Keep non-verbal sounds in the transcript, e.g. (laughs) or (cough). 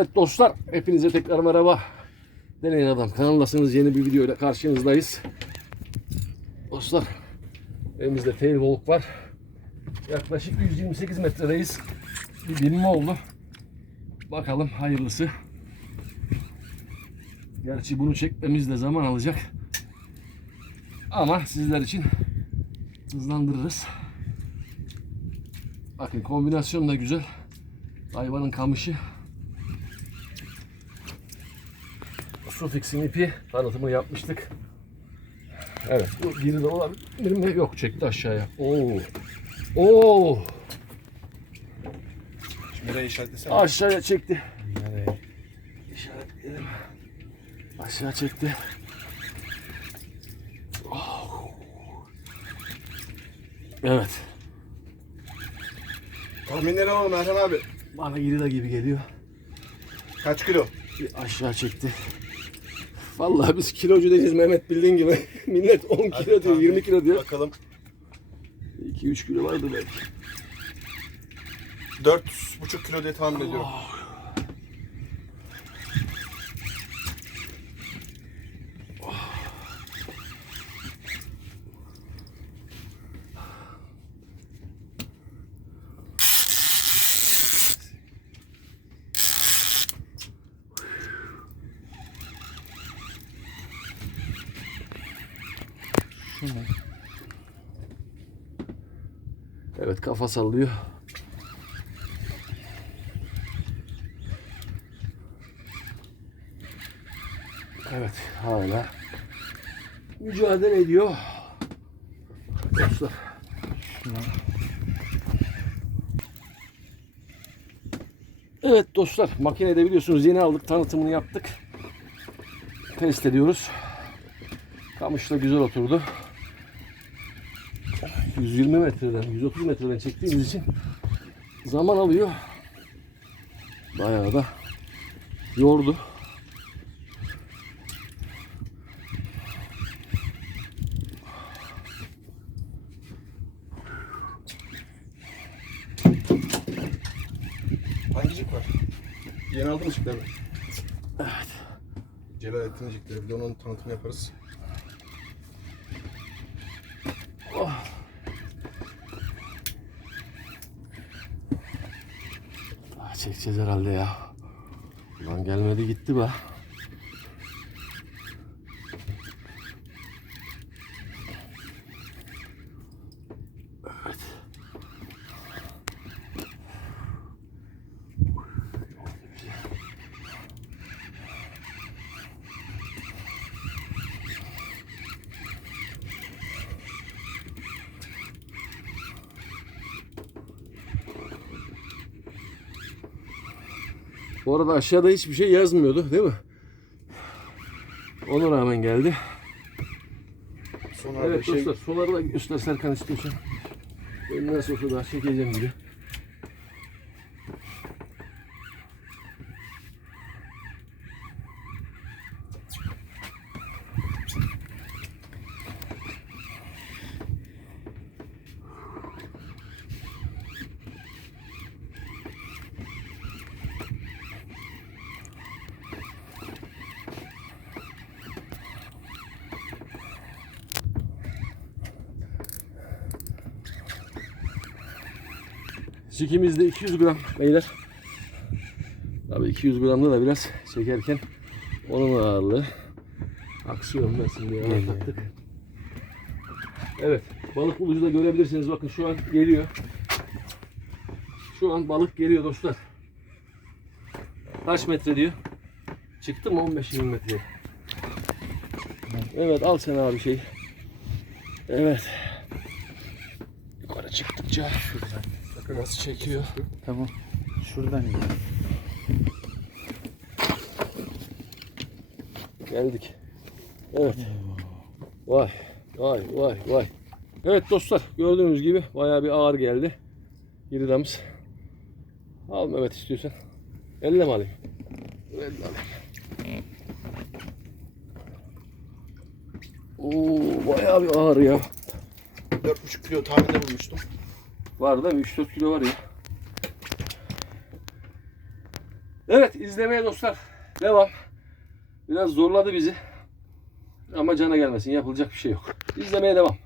Evet dostlar hepinize tekrar merhaba. Deneyin Adam kanalındasınız yeni bir video ile karşınızdayız. Dostlar elimizde tail var. Yaklaşık 128 metredeyiz. Bir binme oldu. Bakalım hayırlısı. Gerçi bunu çekmemiz de zaman alacak. Ama sizler için hızlandırırız. Bakın kombinasyon da güzel. Hayvanın kamışı. Sufix'in ipi tanıtımını yapmıştık. Evet bu geride olabilir mi? Yok çekti aşağıya. Oo. Oo. Nereye işaretlesene? Aşağıya çekti. Nereye? İşaretleyelim. Aşağı çekti. Oh. Evet. Tahminleri alalım Erhan abi. Bana geride gibi geliyor. Kaç kilo? Bir aşağı çekti. Vallahi biz kilocu değiliz Mehmet bildiğin gibi. (laughs) Millet 10 kilo diyor, tahmin. 20 kilo diyor. Bakalım. 2-3 kilo vardı belki. 4,5 kilo diye tahmin ediyorum. Evet kafa sallıyor. Evet hala mücadele ediyor. Dostlar. Evet dostlar makinede biliyorsunuz yeni aldık tanıtımını yaptık. Test ediyoruz. Kamış da güzel oturdu. 120 metreden, 130 metreden çektiğimiz için zaman alıyor. Bayağı da yordu. Hangi jip var? Yeni jipler mi? Evet. Celalettin jipleri. Bir de onun tanıtımı yaparız. Çekeceğiz herhalde ya. Ulan gelmedi gitti be. Bu arada aşağıda hiçbir şey yazmıyordu değil mi? Ona rağmen geldi. Sonra Evet şey, dostlar suları da göster Serkan istiyorsan. Ben nasıl olsa daha çekeceğim gibi. Sikimizde 200 gram beyler. Tabii 200 gramda da biraz çekerken onun ağırlığı aksiyon versin diye taktık. Evet balık bulucu da görebilirsiniz bakın şu an geliyor. Şu an balık geliyor dostlar. Kaç metre diyor? Çıktı mı 15-20 metre? Evet al sen abi şey. Evet. Yukarı çıktıkça bakın nasıl çekiyor. Tamam. Şuradan in. Geldik. Evet. Vay vay vay vay. Evet dostlar gördüğünüz gibi bayağı bir ağır geldi. Giridamız. Al Mehmet istiyorsan. Elle mi alayım? Elle alayım. Oo bayağı bir ağır ya. 4,5 kilo tahminde bulmuştum. Var mi? 3-4 kilo var ya. Evet izlemeye dostlar. Devam. Biraz zorladı bizi. Ama cana gelmesin. Yapılacak bir şey yok. İzlemeye devam.